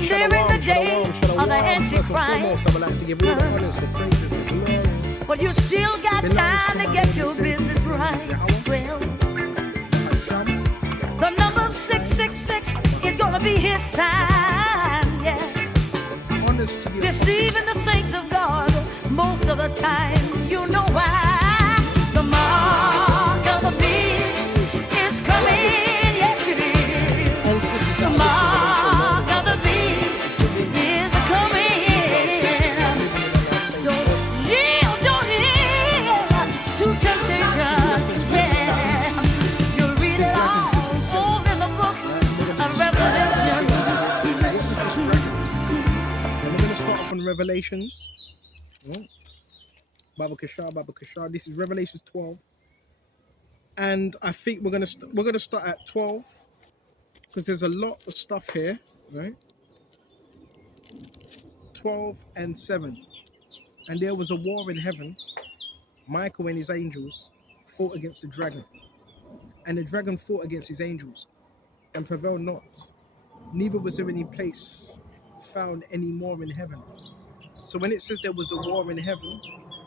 And during the days of the Antichrist, I would like to give all the honors, the praises, the glory. but you still got Belongs time to to my get Lord your and Savior, business his name is right. Yahawah. Well, Hashem. the number 666 is gonna be his sign, yeah. Honors to the Deceiving the saints of God most of the time. You know why? The mark of the beast is coming. Yes, it is. and sisters The that are mark listening of the beast is coming. Don't yield, don't yield to temptation. Yeah, you read it all over in the book of Revelation. This is dragon. And we're going to start off on Revelations. Oh. Baba Kashar. This is Revelations 12. And I think we're gonna start at 12 because there's a lot of stuff here, right? 12 and 7. And there was a war in heaven. Michael and his angels fought against the dragon. And the dragon fought against his angels and prevailed not. Neither was there any place found any more in heaven. So when it says there was a war in heaven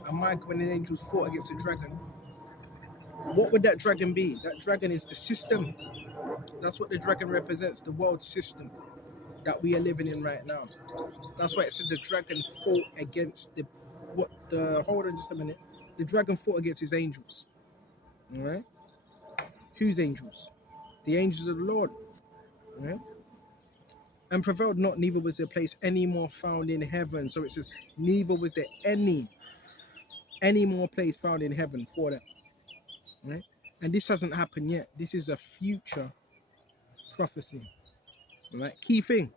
and Michael and the angels fought against the dragon, what would that dragon be? That dragon is the system. That's what the dragon represents, the world system that we are living in right now. That's why it said the dragon fought against hold on just a minute. The dragon fought against his angels. All right? Whose angels? The angels of the Lord. All right? And prevailed not, neither was there place any more found in heaven. So it says, neither was there any more place found in heaven for them. Right? And this hasn't happened yet. This is a future prophecy. Right? Key thing.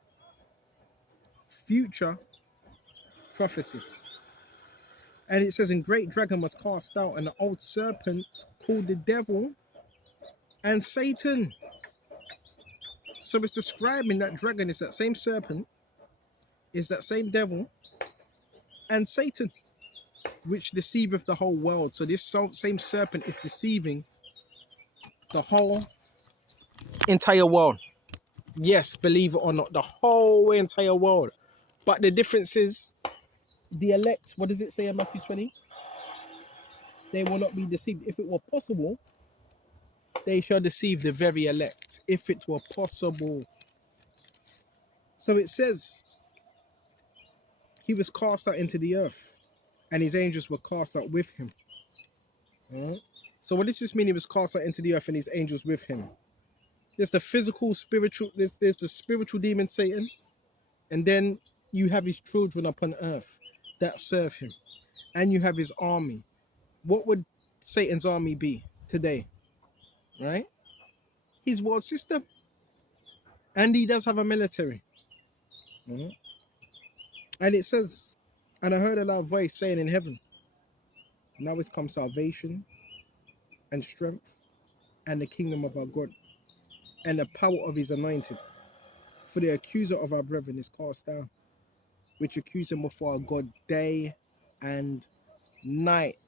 Future prophecy. And it says, and great dragon was cast out, and the old serpent called the devil and Satan. So it's describing that dragon is that same serpent, is that same devil, and Satan, which deceiveth the whole world. So this same serpent is deceiving the whole entire world. Yes, believe it or not, the whole entire world. But the difference is, the elect, what does it say in Matthew 20? They will not be deceived. If it were possible, they shall deceive the very elect. If it were possible. So it says, he was cast out into the earth, and his angels were cast out with him. Right? So what does this mean? He was cast out into the earth and his angels with him. There's the physical, spiritual, there's the spiritual demon Satan, and then you have his children upon earth that serve him, and you have his army. What would Satan's army be today? Right? His world system. And he does have a military. Mm-hmm. And it says, and I heard a loud voice saying in heaven, now is come salvation and strength and the kingdom of our God and the power of his anointed. For the accuser of our brethren is cast down, which accuse him before our God day and night.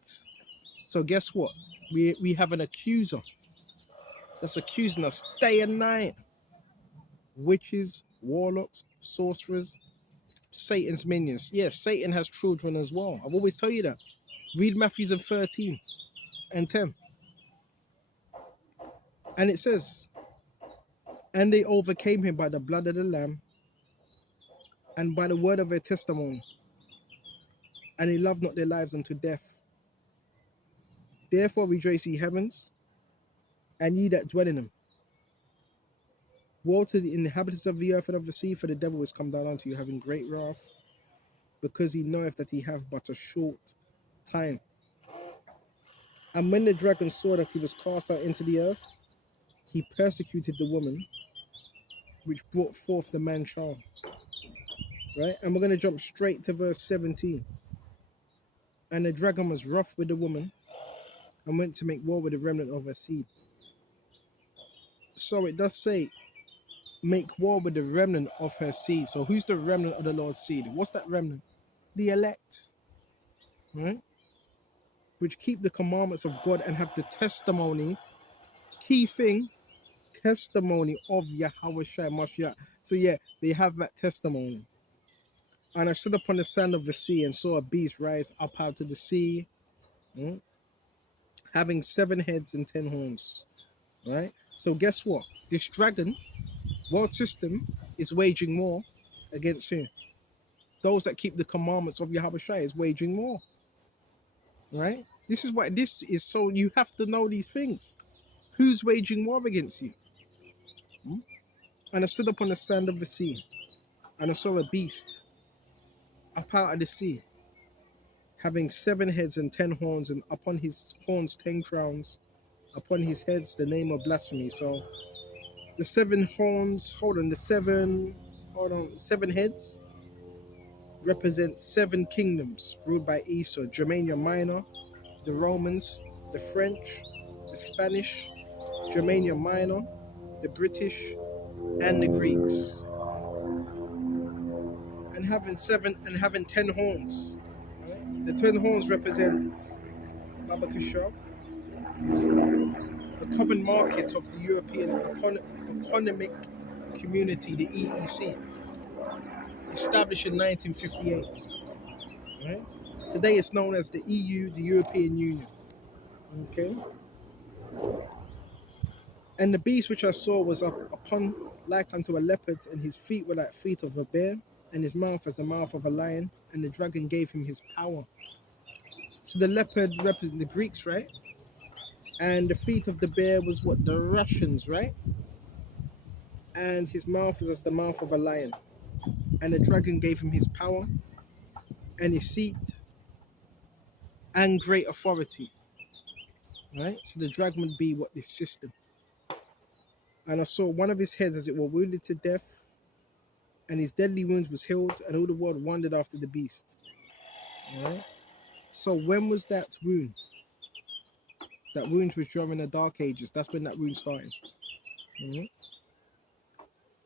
So guess what? We have an accuser that's accusing us day and night. Witches, warlocks, sorcerers, Satan's minions. Yes, Satan has children as well. I've always told you that. Read Matthew 13 and 10. And it says, and they overcame him by the blood of the Lamb and by the word of their testimony. And they loved not their lives unto death. Therefore rejoice ye heavens, and ye that dwell in them. Woe to the inhabitants of the earth and of the sea, for the devil is come down unto you, having great wrath, because he knoweth that he hath but a short time. And when the dragon saw that he was cast out into the earth, he persecuted the woman, which brought forth the man child. Right? And we're going to jump straight to verse 17. And the dragon was wroth with the woman, and went to make war with the remnant of her seed. So it does say, make war with the remnant of her seed. So who's the remnant of the Lord's seed? What's that remnant? The elect. Right? Which keep the commandments of God and have the testimony. Key thing, testimony of YAHAWASHI Mashiach. So yeah, they have that testimony. And I stood upon the sand of the sea and saw a beast rise up out of the sea, having 7 heads and 10 horns. Right? So guess what? This dragon, world system, is waging war against who? Those that keep the commandments of Yahawashi is waging war. Right? This is what this is. So you have to know these things. Who's waging war against you? And I stood upon the sand of the sea, and I saw a beast up out of the sea, having 7 heads and 10 horns, and upon his horns 10 crowns, upon his heads the name of blasphemy. So the 7 horns, seven heads represent 7 kingdoms ruled by Esau: Germania Minor, the Romans, the French, the Spanish, Germania Minor, the British, and the Greeks. And having 10 horns. The 10 horns represent Baba Kasha, the common market of the European Economic Community, the EEC, established in 1958. Right? Today it's known as the EU, the European Union. Okay. And the beast which I saw was upon like unto a leopard, and his feet were like feet of a bear, and his mouth as the mouth of a lion, and the dragon gave him his power. So the leopard represents the Greeks, right? And the feet of the bear was what? The Russians, right? And his mouth was as the mouth of a lion. And the dragon gave him his power and his seat and great authority. Right? So the dragon would be what? This system. And I saw one of his heads as it were wounded to death, and his deadly wounds was healed, and all the world wondered after the beast. Right? So when was that wound? That wound was during the Dark Ages. That's when that wound started.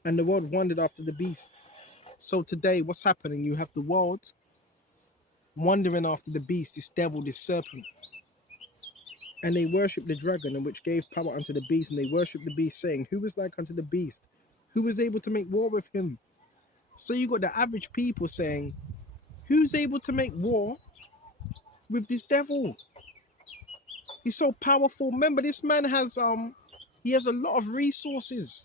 And the world wondered after the beast. So today, what's happening? You have the world wandering after the beast, this devil, this serpent. And they worship the dragon, and which gave power unto the beast, and they worship the beast, saying, who is like unto the beast? Who was able to make war with him? So you got the average people saying, who's able to make war with this devil? He's so powerful. Remember, this man has he has a lot of resources.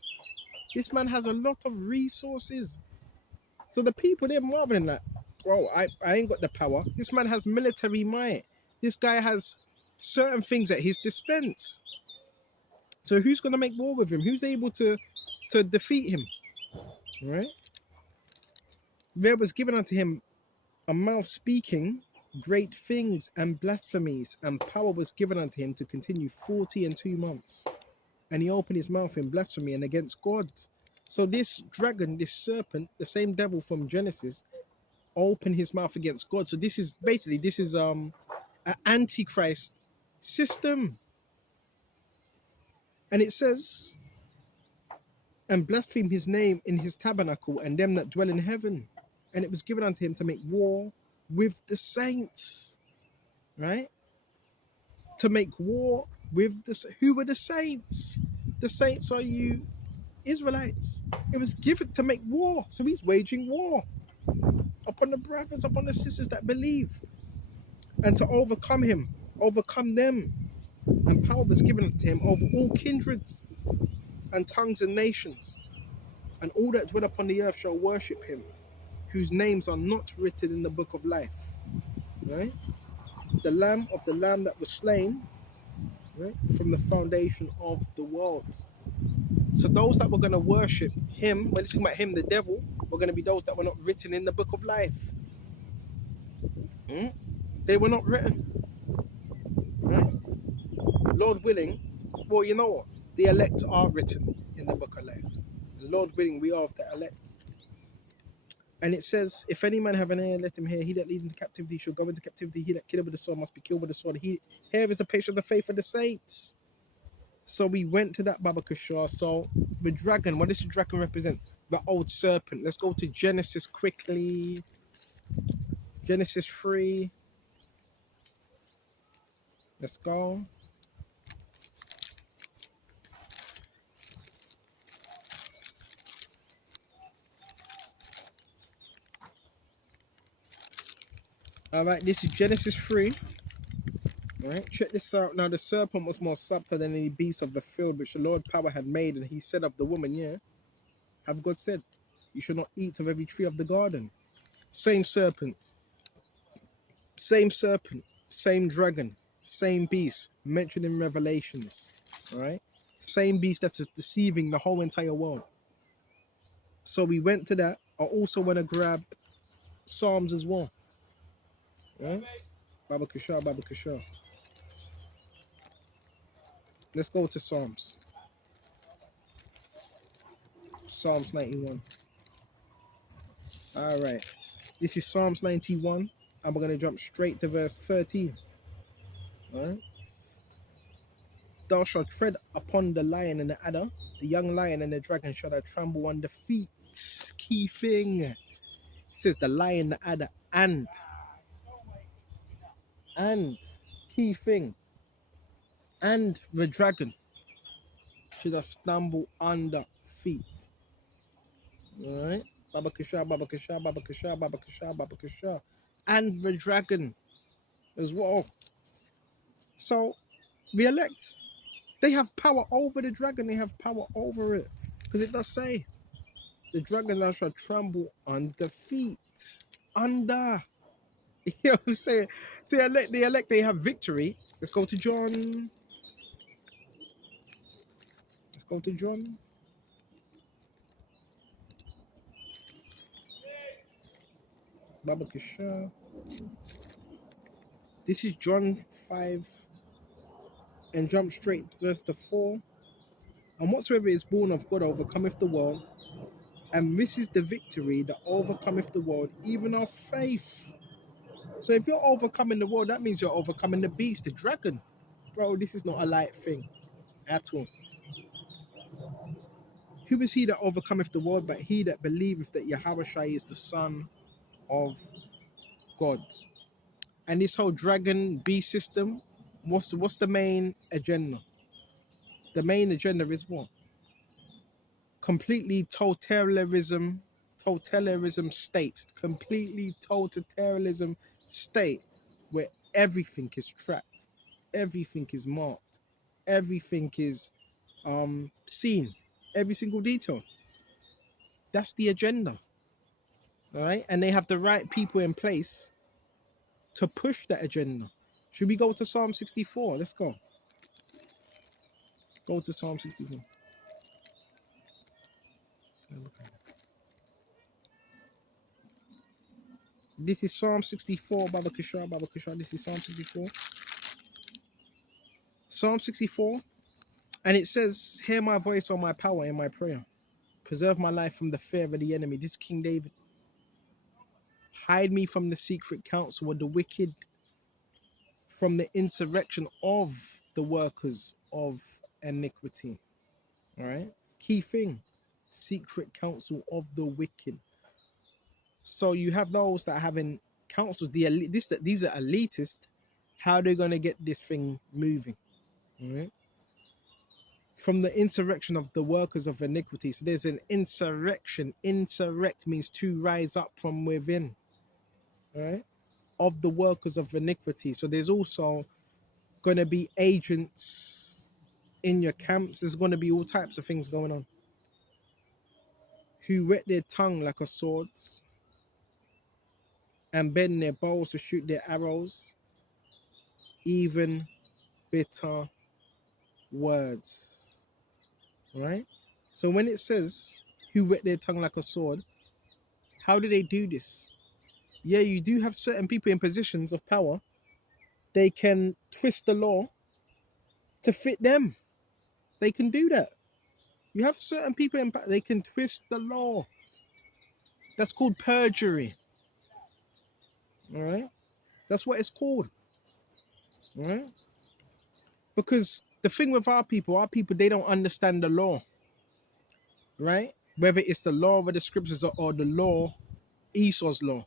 This man has a lot of resources. So the people, they're marveling like, bro, I ain't got the power. This man has military might. This guy has certain things at his dispense. So who's going to make war with him? Who's able to defeat him? Right? There was given unto him a mouth speaking great things and blasphemies, and power was given unto him to continue 42 months. And he opened his mouth in blasphemy and against God. So this dragon, this serpent, the same devil from Genesis, opened his mouth against God. So this is an antichrist system. And it says, and blaspheme his name in his tabernacle and them that dwell in heaven. And it was given unto him to make war with the saints. Right? To make war with who were the saints? The saints are you Israelites. It was given to make war. So he's waging war upon the brothers, upon the sisters that believe. And to overcome them. And power was given to him over all kindreds and tongues and nations. And all that dwell upon the earth shall worship him, whose names are not written in the book of life. Right? The lamb that was slain, right, from the foundation of the world. So those that were going to worship him, when it's talking about him, the devil, were going to be those that were not written in the book of life. They were not written. Right? Lord willing, well, you know what? The elect are written in the book of life. Lord willing, we are of the elect. And it says, if any man have an ear, let him hear. He that leads into captivity shall go into captivity. He that killeth with the sword must be killed with the sword. Here is the picture of the faith of the saints. So we went to that Baba Kushar. So the dragon, what does the dragon represent? The old serpent. Let's go to Genesis quickly. Genesis 3. Let's go. All right, this is Genesis 3. All right, check this out. Now the serpent was more subtle than any beast of the field which the Lord power had made, and he said of the woman, yeah, have God said, you should not eat of every tree of the garden. Same serpent, same dragon, same beast mentioned in Revelations. All right, same beast that is deceiving the whole entire world. So we went to that. I also want to grab Psalms as well. Right? Baba Kishar, Baba Kishar. Let's go to Psalms. Psalms 91. All right. This is Psalms 91. And we're going to jump straight to verse 13. All right. Thou shalt tread upon the lion and the adder, the young lion and the dragon shall thou trample under feet. Key thing. It says the lion, the adder, and key thing. And the dragon should I stumble under feet. All right. Baba Kasha, Baba Kasha, Baba Kasha, Baba Kasha, Baba Kasha. And the dragon as well. So the elect, they have power over the dragon. They have power over it. Because it does say, the dragon thou shall tremble under feet. Under. You know what I'm saying? See, the elect, they have victory. Let's go to John. Let's go to John. Baba Kasha. This is John 5. And jump straight verse to 4. And whatsoever is born of God overcometh the world. And this is the victory that overcometh the world, even our faith. So if you're overcoming the world, that means you're overcoming the beast, the dragon. Bro, this is not a light thing at all. Who is he that overcometh the world but he that believeth that YAHAWASHI is the Son of God? And this whole dragon beast system, what's the main agenda? The main agenda is what? Completely totalitarianism state. Completely totalitarianism state where everything is tracked, everything is marked, everything is seen, every single detail. That's the agenda. All right, and they have the right people in place to push that agenda. Should we go to Psalm 64? Let's go. Go to Psalm 64. This is Psalm 64, Baba Kishar, Baba Kishar. This is Psalm 64. Psalm 64. And it says, hear my voice, O my power, in my prayer. Preserve my life from the fear of the enemy. This is King David. Hide me from the secret counsel of the wicked, from the insurrection of the workers of iniquity. All right. Key thing, secret counsel of the wicked. So you have those that are having counsels. These are elitist. How are they going to get this thing moving? All right. From the insurrection of the workers of iniquity. So there's an insurrection. Insurrect means to rise up from within. All right. Of the workers of iniquity. So there's also going to be agents in your camps. There's going to be all types of things going on. Who whet their tongue like a sword and bend their bows to shoot their arrows, even bitter words. All right. So when it says who whet their tongue like a sword, how do they do this? Yeah, you do have certain people in positions of power. They can twist the law to fit them. They can do that. You have certain people in power, they can twist the law. That's called perjury. All right? That's what it's called. All right? Because the thing with our people, they don't understand the law. Right? Whether it's the law of the scriptures or the law, Esau's law.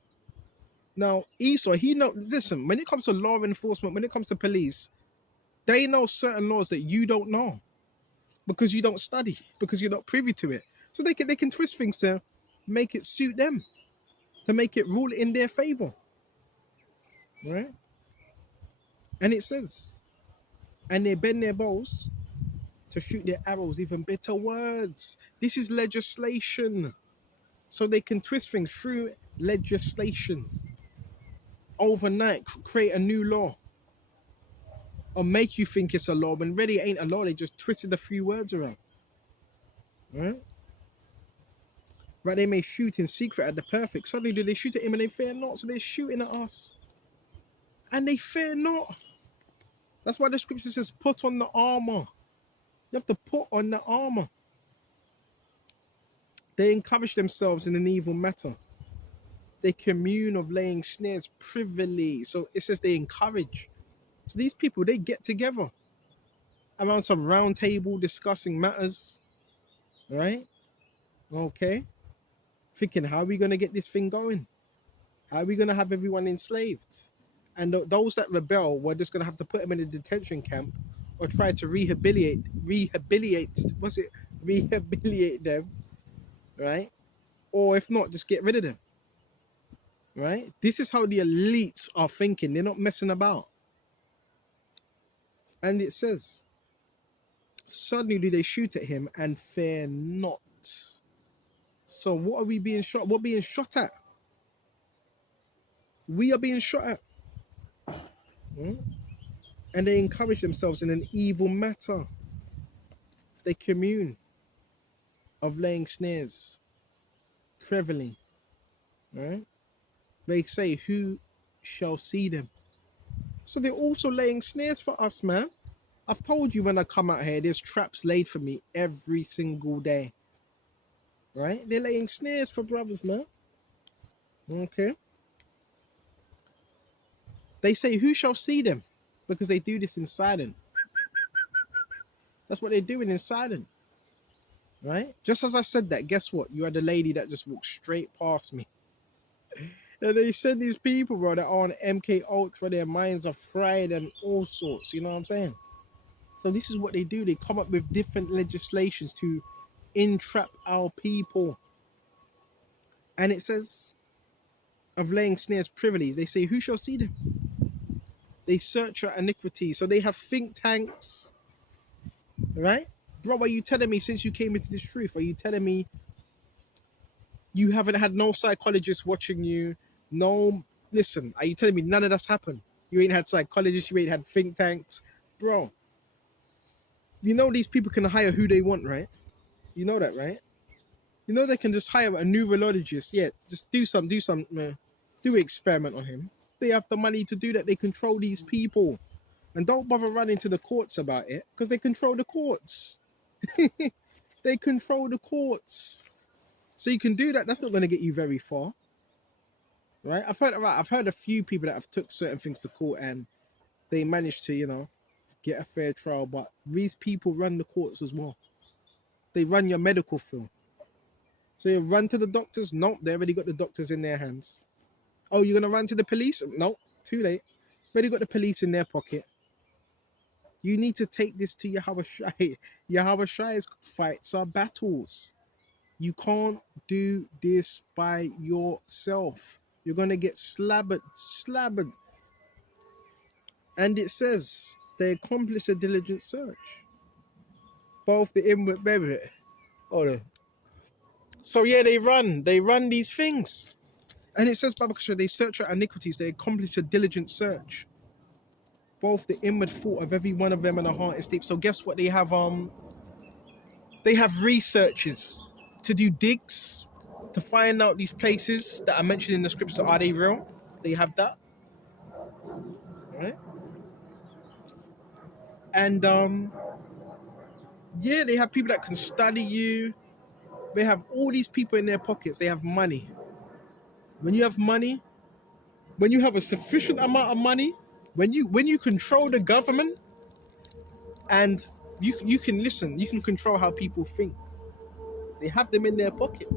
Now, Esau, he knows, listen, when it comes to law enforcement, when it comes to police, they know certain laws that you don't know because you don't study, because you're not privy to it. So they can twist things to make it suit them, to make it rule in their favor. right? And it says, and they bend their bows to shoot their arrows, even bitter words. This is legislation. So they can twist things through legislations. Overnight, create a new law. Or make you think it's a law when really it ain't a law. They just twisted a few words around. Right? Right, they may shoot in secret at the perfect. Suddenly do they shoot at him and they fear not. So they're shooting at us. And they fear not. That's why the scripture says, put on the armor. You have to put on the armor. They encourage themselves in an evil matter. They commune of laying snares privily. So it says they encourage. So these people, they get together around some round table discussing matters. Right? Okay. Thinking, how are we going to get this thing going? How are we going to have everyone enslaved? And those that rebel, we're just going to have to put them in a detention camp or try to rehabilitate them, right? Or if not, just get rid of them, right? This is how the elites are thinking. They're not messing about. And it says, suddenly do they shoot at him and fear not. So what are we being shot? We're being shot at. We are being shot at. And they encourage themselves in an evil matter. They commune of laying snares privily, right? They say, who shall see them? So they're also laying snares for us, man. I've told you when I come out here, there's traps laid for me every single day, right? They're laying snares for brothers, man. Okay. They say, who shall see them? Because they do this in silence. That's what they're doing in silence, right? Just as I said that, guess what? You had a lady that just walked straight past me. And they send these people, bro, that are on MK Ultra, their minds are fried and all sorts, you know what I'm saying? So this is what they do. They come up with different legislations to entrap our people. And it says, of laying snares privily, they say, who shall see them? They search our iniquity. So they have think tanks, right? Bro, are you telling me since you came into this truth, are you telling me you haven't had no psychologist watching you? No, listen, are you telling me none of that's happened? You ain't had psychologists, you ain't had think tanks. Bro, you know these people can hire who they want, right? You know that, right? You know they can just hire a neurologist. Yeah, just do an experiment on him. They have the money to do that. They control these people. And don't bother running to the courts about it, because they control the courts. They control the courts. So you can do that. That's not going to get you very far. Right? I've heard a few people that have took certain things to court and they managed to, get a fair trial. But these people run the courts as well. They run your medical field. So you run to the doctors? Nope, they already got the doctors in their hands. Oh, you're going to run to the police? Nope, too late. Already got the police in their pocket. You need to take this to YAHAWASHI. YAHAWASHI's fights are battles. You can't do this by yourself. You're going to get slabbered. And it says, they accomplish a diligent search. Both the inward baby. So yeah, they run these things. And it says, Babakasha, they search out iniquities, they accomplish a diligent search. Both the inward thought of every one of them and the heart is deep. So guess what? They have researchers to do digs to find out these places that are mentioned in the scriptures. Are they real? They have that. Right? And yeah, they have people that can study you. They have all these people in their pockets. They have money. When you have money, when you have a sufficient amount of money, when you control the government, and you can listen, you can control how people think. They have them in their pocket.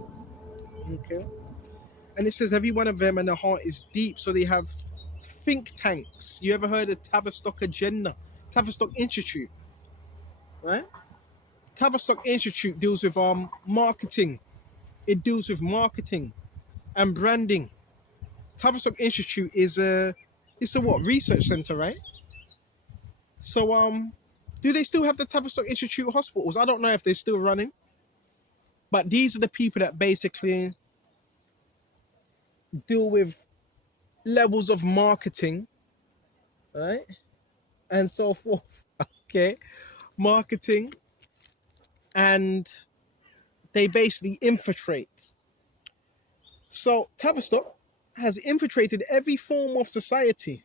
Okay. And it says every one of them and the heart is deep. So they have think tanks. You ever heard of Tavistock Agenda? Tavistock Institute, right? Tavistock Institute deals with marketing. It deals with marketing and branding. Tavistock Institute is It's a what? Research center, right? So do they still have the Tavistock Institute hospitals? I don't know if they're still running. But these are the people that basically deal with levels of marketing, right? And so forth. Okay. Marketing. And they basically infiltrate. So Tavistock has infiltrated every form of society,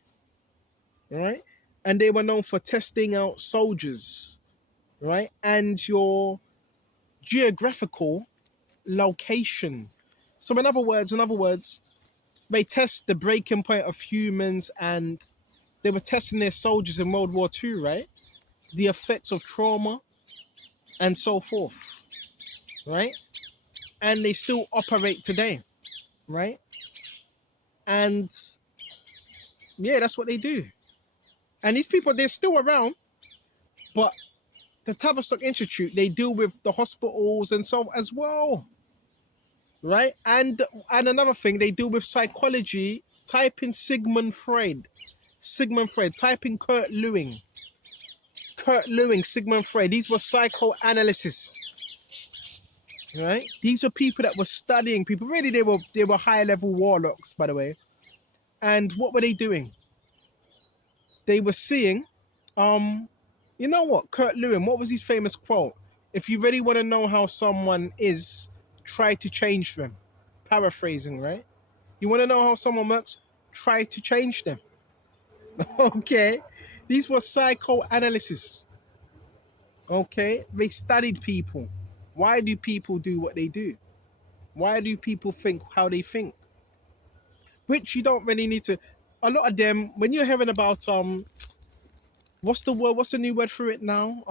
right? And they were known for testing out soldiers, right? And your geographical location. So in other words, they test the breaking point of humans, and they were testing their soldiers in World War II, right? The effects of trauma and so forth, right? And they still operate today, right? And yeah, that's what they do. And these people, they're still around, but the Tavistock Institute, they deal with the hospitals and so as well, right? And another thing, they deal with psychology. Type in Sigmund Freud. Type in Kurt Lewin, Sigmund Freud. These were psychoanalysts, right? These are people that were studying people. Really, they were high level warlocks, by the way. And what were they doing? They were seeing, you know what? Kurt Lewin. What was his famous quote? If you really want to know how someone is, try to change them. Paraphrasing, right? You want to know how someone works? Try to change them. Okay, these were psychoanalysts. Okay, they studied people. Why do people do what they do? Why do people think how they think? Which you don't really need to. A lot of them, when you're hearing about what's the word? What's the new word for it now?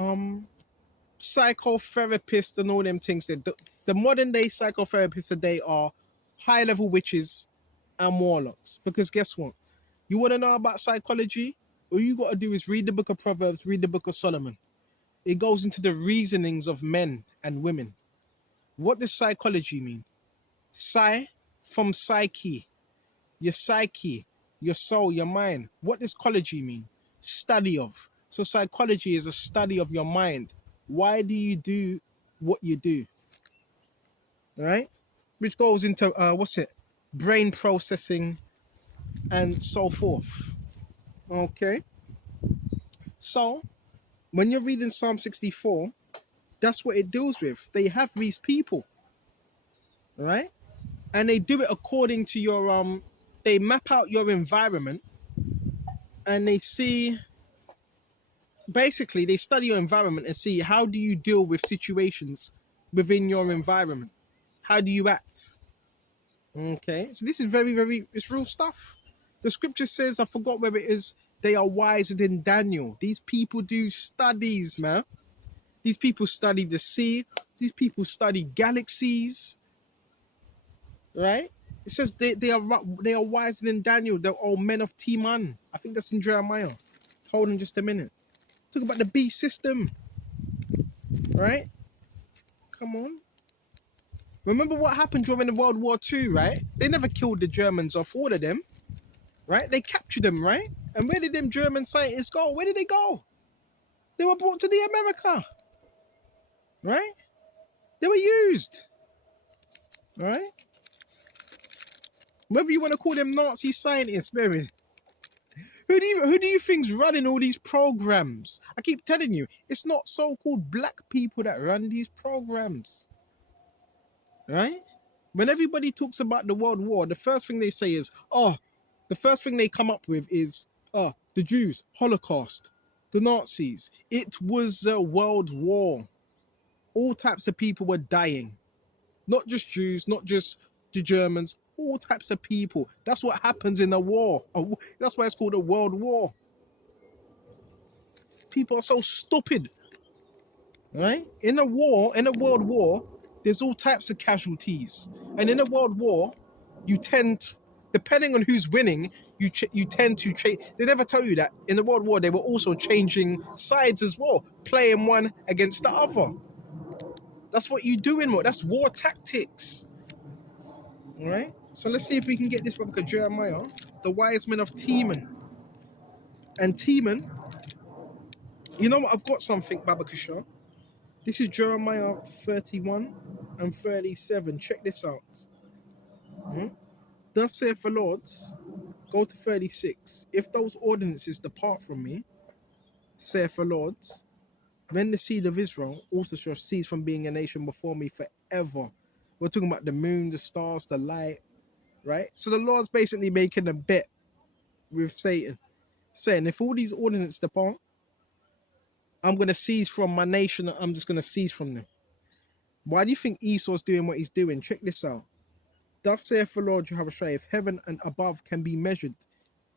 Psychotherapists and all them things. The modern day psychotherapists today are high level witches and warlocks. Because guess what? You want to know about psychology? All you got to do is read the book of Proverbs, read the book of Solomon. It goes into the reasonings of men and women. What does psychology mean? Psy from psyche. Your psyche, your soul, your mind. What does ecology mean? Study of. So psychology is a study of your mind. Why do you do what you do? All right? Which goes into, brain processing and so forth. Okay? So, when you're reading Psalm 64, that's what it deals with. They have these people, right? And they do it according to your, they map out your environment, and they see, basically, they study your environment and see how do you deal with situations within your environment. How do you act? Okay, so this is very, very, it's real stuff. The scripture says, I forgot where it is, they are wiser than Daniel. These people do studies, man. These people study the sea. These people study galaxies, right? It says they are wiser than Daniel. They're all men of Timan. I think that's in Jeremiah. Hold on just a minute. Talk about the beast system, right? Come on. Remember what happened during the World War II, right? They never killed the Germans off, all of them, right? They captured them, right? And where did them German scientists go? Where did they go? They were brought to the America, right? They were used, right? Whether you want to call them Nazi scientists, baby. Who do you think's running all these programs? I keep telling you, it's not so-called black people that run these programs, right? When everybody talks about the World War, the first thing they say is, the first thing they come up with is, the Jews, Holocaust, the Nazis. It was a world war. All types of people were dying. Not just Jews, not just the Germans, all types of people. That's what happens in a war. That's why it's called a world war. People are so stupid, right? In a world war, there's all types of casualties. And in a world war, you tend, depending on who's winning, you tend to change. They never tell you that in the World War, they were also changing sides as well, playing one against the other. That's what you do in war. That's war tactics. All right? So let's see if we can get this book of Jeremiah, the wise men of Teman. And Teman, you know what? I've got something, Babakasha. This is Jeremiah 31 and 37. Check this out. Thus saith the Lord, go to 36. If those ordinances depart from me, saith the Lord, then the seed of Israel also shall cease from being a nation before me forever. We're talking about the moon, the stars, the light, right? So the Lord's basically making a bet with Satan, saying if all these ordinances depart, I'm going to cease from my nation. I'm just going to cease from them. Why do you think Esau's doing what he's doing? Check this out. Thus saith the Lord YAHAWASHI, if heaven and above can be measured,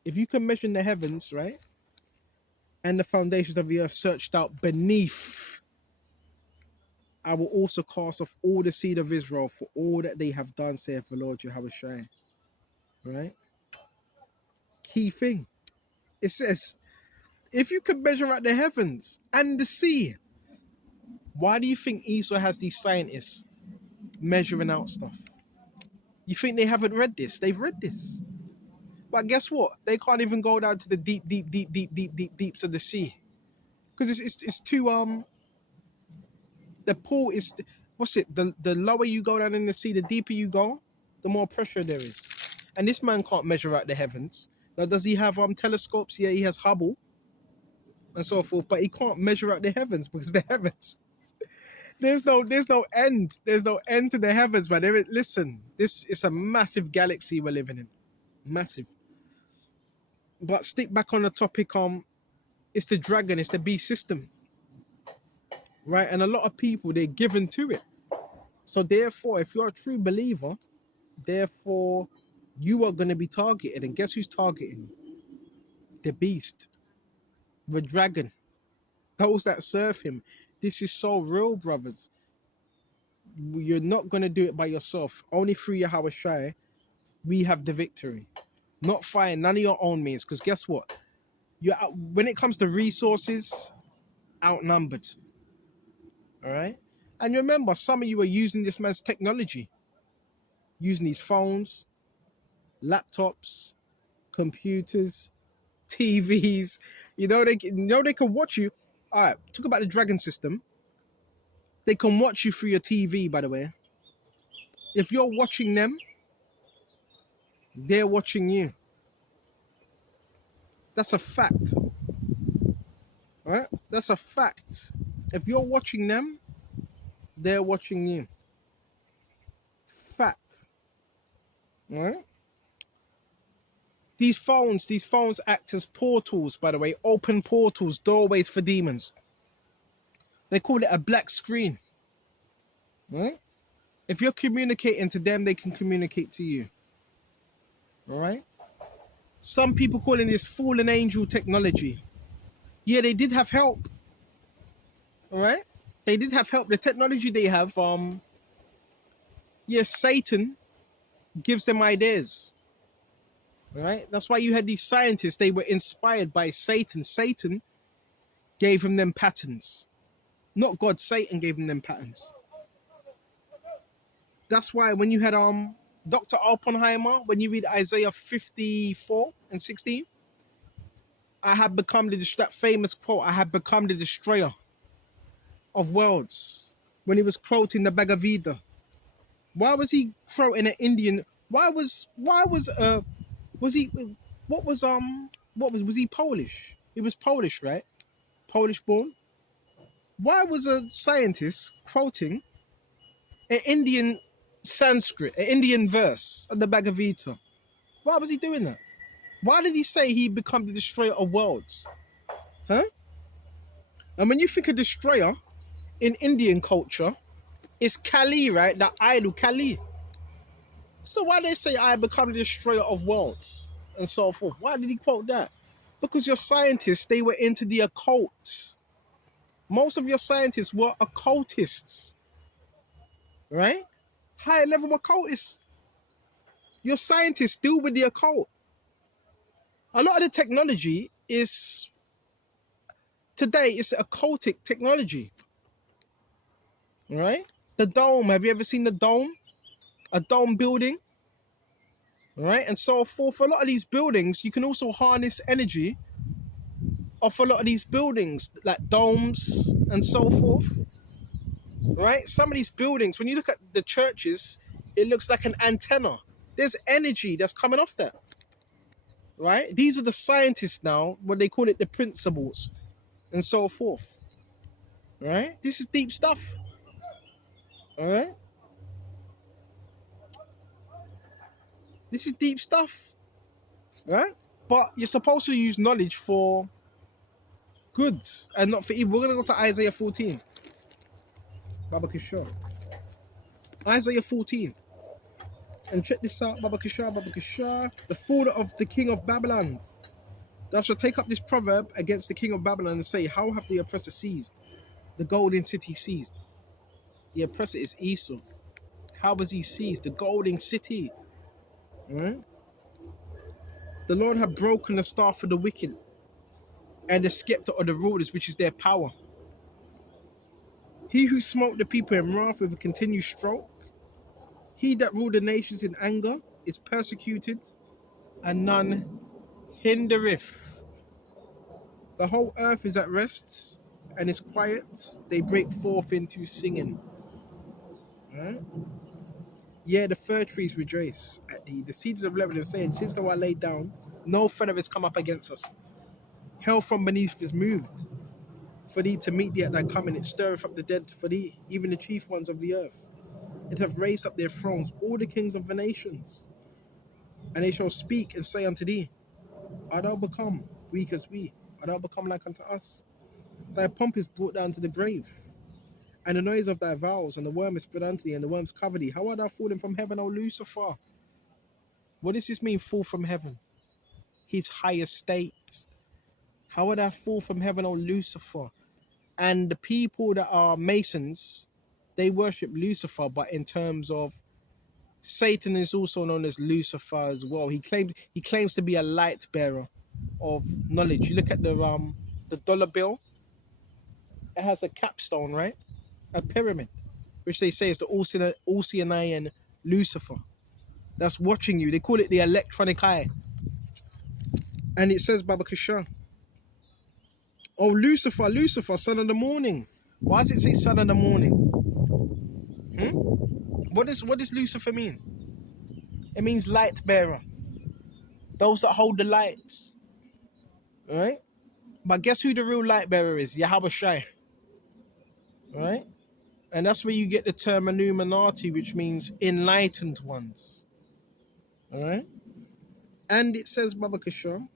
if you can measure the heavens, right, and the foundations of the earth searched out beneath, I will also cast off all the seed of Israel for all that they have done, saith the Lord YAHAWASHI. Right? Key thing. It says, if you can measure out the heavens and the sea, why do you think Esau has these scientists measuring out stuff? You think they haven't read this? They've read this. But guess what? They can't even go down to the deeps of the sea. Because it's too, the pool is, what's it? The lower you go down in the sea, the deeper you go, the more pressure there is. And this man can't measure out the heavens. Now, does he have telescopes? Yeah, he has Hubble and so forth, but he can't measure out the heavens because the heavens, there's no end. There's no end to the heavens, man. Listen, this is a massive galaxy we're living in. Massive. But stick back on the topic, it's the dragon, it's the beast system. Right? And a lot of people, they're given to it. So therefore, if you're a true believer, therefore you are going to be targeted. And guess who's targeting? The beast. The dragon. Those that serve him. This is so real, brothers. You're not going to do it by yourself. Only through YAHAWASHI, we have the victory. Not fighting none of your own means. Because guess what? When it comes to resources, outnumbered. All right? And remember, some of you are using this man's technology. Using these phones, laptops, computers, TVs. They can watch you. All right, talk about the dragon system. They can watch you through your TV, by the way. If you're watching them, they're watching you. That's a fact. All right? That's a fact. If you're watching them, they're watching you. Fact. All right? These phones act as portals, by the way. Open portals, doorways for demons. They call it a black screen. Right? If you're communicating to them, they can communicate to you. All right? Some people calling this fallen angel technology. Yeah, they did have help. All right? They did have help. The technology they have, yes, Satan gives them ideas. All right? That's why you had these scientists. They were inspired by Satan. Satan gave them patterns. Not God, Satan gave them patterns. That's why when you had Dr. Oppenheimer, when you read Isaiah 54 and 16, I have become that famous quote, I have become the destroyer of worlds. When he was quoting the Bhagavad Gita. Why was he quoting an Indian? Was he Polish? He was Polish, right? Polish born. Why was a scientist quoting an Indian Sanskrit, an Indian verse of the Bhagavad Gita? Why was he doing that? Why did he say he become the destroyer of worlds? Huh? And when you think of destroyer in Indian culture, it's Kali, right? That idol, Kali. So why they say I become the destroyer of worlds and so forth? Why did he quote that? Because your scientists, they were into the occult. Most of your scientists were occultists. Right? Higher level occultists. Your scientists deal with the occult. A lot of the technology is, today, it's occultic technology. Right? The dome, have you ever seen the dome? A dome building? Right? And so forth. For a lot of these buildings, you can also harness energy of a lot of these buildings, like domes and so forth, right? Some of these buildings, when you look at the churches, it looks like an antenna. There's energy that's coming off that, right? These are the scientists now, what they call it, the principles and so forth, right? This is deep stuff, all right? This is deep stuff, right? But you're supposed to use knowledge for good and not for evil. We're going to go to Isaiah 14. Baba Kishore. Isaiah 14. And check this out, Baba Kishore, Baba Kishore. The fall of the king of Babylon. Thou shalt take up this proverb against the king of Babylon and say, how have the oppressor seized? The golden city seized. The oppressor is Esau. How was he seized? The golden city. Right? The Lord had broken the staff of the wicked and the scepter of the rulers, which is their power. He who smote the people in wrath with a continued stroke, he that ruled the nations in anger is persecuted, and none hindereth. The whole earth is at rest and is quiet. They break forth into singing. Right? Yeah, the fir trees rejoice at thee. The cedars of Lebanon saying, since thou art laid down, no feather has come up against us. Hell from beneath is moved for thee to meet thee at thy coming. It stirreth up the dead for thee, even the chief ones of the earth. It hath raised up their thrones, all the kings of the nations. And they shall speak and say unto thee, art thou become weak as we? Art thou become like unto us? Thy pomp is brought down to the grave, and the noise of thy vows, and the worm is spread unto thee, and the worms cover thee. How art thou fallen from heaven, O Lucifer? What does this mean, fall from heaven? His higher state. How art thou fall from heaven, O Lucifer? And the people that are Masons, they worship Lucifer, but in terms of Satan is also known as Lucifer as well. He claims to be a light bearer of knowledge. You look at the dollar bill, it has a capstone, right? A pyramid, which they say is the Oceanian Lucifer that's watching you. They call it the electronic eye. And it says, Baba Kishore, oh, Lucifer, Lucifer, son of the morning. Why does it say son of the morning? What does Lucifer mean? It means light bearer. Those that hold the light. All right? But guess who the real light bearer is? YAHAWASHI. All right? And that's where you get the term Illuminati, which means enlightened ones. All right? And it says, Baba Kishore,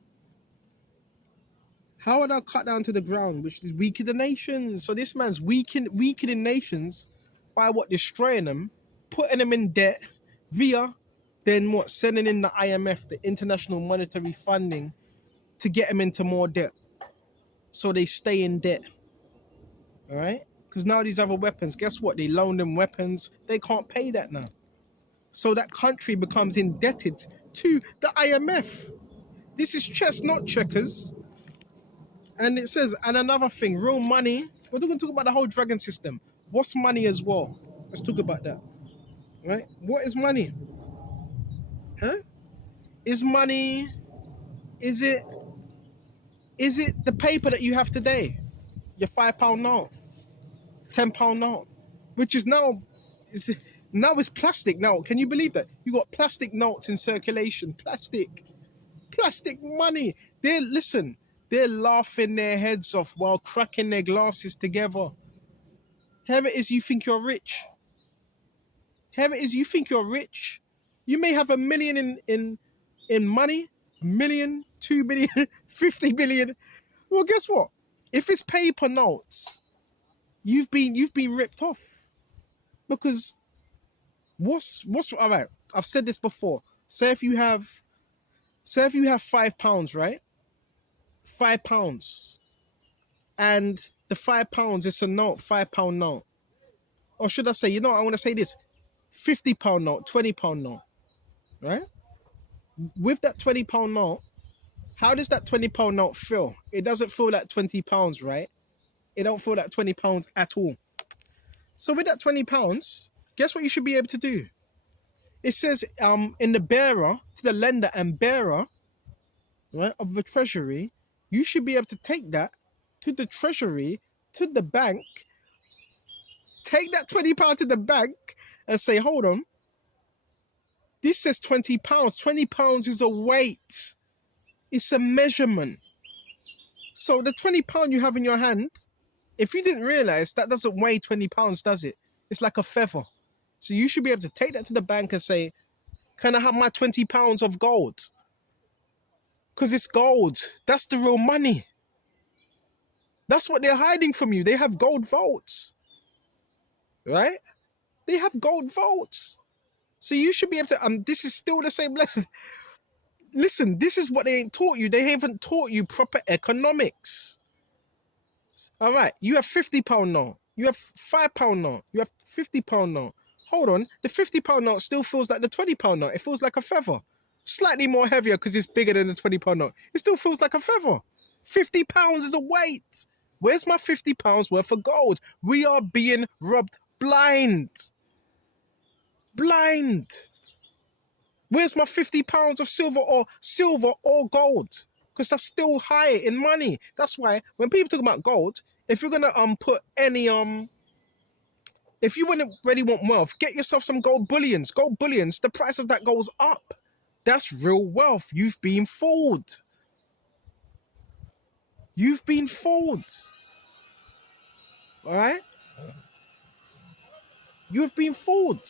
how are thou cut down to the ground, which is weaken the nations? So this man's weakening nations by what? Destroying them, putting them in debt, via then what? Sending in the IMF, the International Monetary Funding, to get them into more debt. So they stay in debt. All right? Because now these other weapons, guess what? They loan them weapons. They can't pay that now. So that country becomes indebted to the IMF. This is chess, not checkers. And it says, and another thing, real money. We're going to talk about the whole dragon system. What's money as well? Let's talk about that. Right? What is money? Huh? Is money, is it the paper that you have today? Your £5 note, £10 note, which is now it's plastic now. Can you believe that? You got plastic notes in circulation. Plastic money. They're laughing their heads off while cracking their glasses together. Whoever it is, you think you're rich. Whoever it is, you think you're rich. You may have $1 million in money, $1 million, 2 billion, 50 billion. Well, guess what? If it's paper notes, you've been ripped off. Because what's all right? I've said this before. Say if you have £5, right? £5, and the £5 is a note, £5 note, or should I say, I want to say this, £50 note, £20 note, right? With that £20 note, how does that £20 note feel? It doesn't feel like £20, right? It don't feel like £20 at all. So with that £20, guess what you should be able to do? It says in the bearer, to the lender and bearer, right, of the treasury, you should be able to take that to the treasury, to the bank, take that £20 to the bank and say, hold on, this says £20. £20 is a weight. It's a measurement. So the £20 you have in your hand, if you didn't realize, that doesn't weigh £20, does it? It's like a feather. So you should be able to take that to the bank and say, can I have my £20 of gold? Because it's gold. That's the real money. That's what they're hiding from you. They have gold vaults. Right? They have gold vaults. So you should be able to, this is still the same lesson. Listen, this is what they ain't taught you. They haven't taught you proper economics. All right, you have £50 note. You have £5 note. You have £50 note. Hold on, the £50 note still feels like the £20 note. It feels like a feather. Slightly more heavier because it's bigger than the £20 note. It still feels like a feather. £50 is a weight. Where's my £50 worth of gold? We are being robbed blind. Blind. Where's my £50 of silver or gold? Because that's still high in money. That's why when people talk about gold, if you're gonna put any if you wouldn't really want wealth, get yourself some gold bullions. Gold bullions, the price of that goes up. That's real wealth. You've been fooled. You've been fooled. All right? You've been fooled.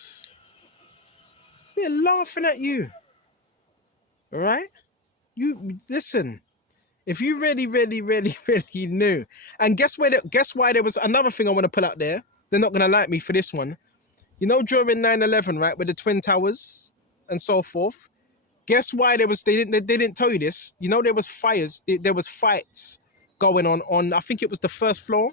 They're laughing at you. All right? You listen. If you really knew, and guess why there was another thing I want to pull out there. They're not gonna like me for this one. You know, during 9/11, right, with the Twin Towers and so forth. Guess why they didn't tell you this? You know, there was fires. There was fights going on. I think it was the first floor.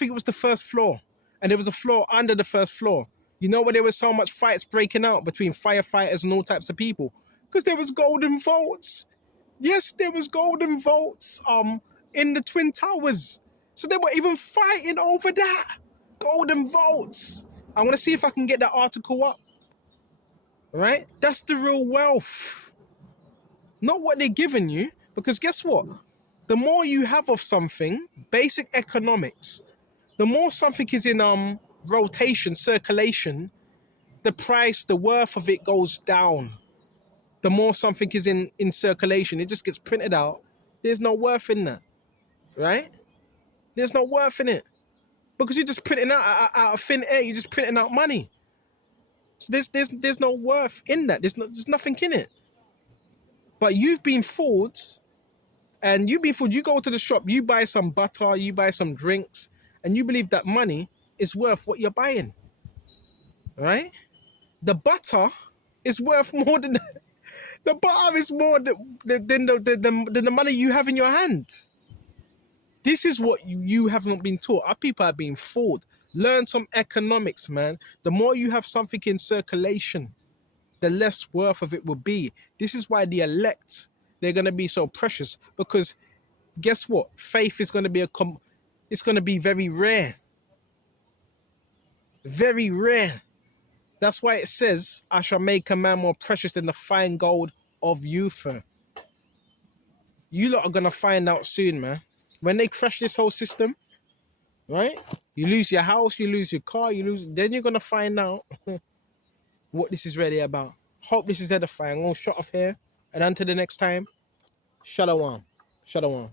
And there was a floor under the first floor. You know where there was so much fights breaking out between firefighters and all types of people? Because there was golden vaults. Yes, there was golden vaults in the Twin Towers. So they were even fighting over that. Golden vaults. I want to see if I can get that article up. Right? That's the real wealth. Not what they're giving you. Because guess what? The more you have of something, basic economics, the more something is in rotation, circulation, the price, the worth of it goes down. The more something is in circulation, it just gets printed out. There's no worth in that. Right? There's no worth in it. Because you're just printing out of thin air, you're just printing out money. So there's no worth in that. There's nothing in it. But you've been fooled, and you've been fooled. You go to the shop, you buy some butter, you buy some drinks, and you believe that money is worth what you're buying. Right? The butter is worth more than the butter is more than the money you have in your hand. This is what you haven't been taught. Our people are being fooled. Learn some economics, man. The more you have something in circulation, the less worth of it will be. This is why the elect, they're going to be so precious. Because guess what? Faith is going to be it's going to be very rare. Very rare. That's why it says, I shall make a man more precious than the fine gold of youth. You lot are going to find out soon, man. When they crash this whole system, right? You lose your house, you lose your car, then you're going to find out what this is really about. Hope this is edifying. I'm going to shut off here. And until the next time, shalom. Shalom.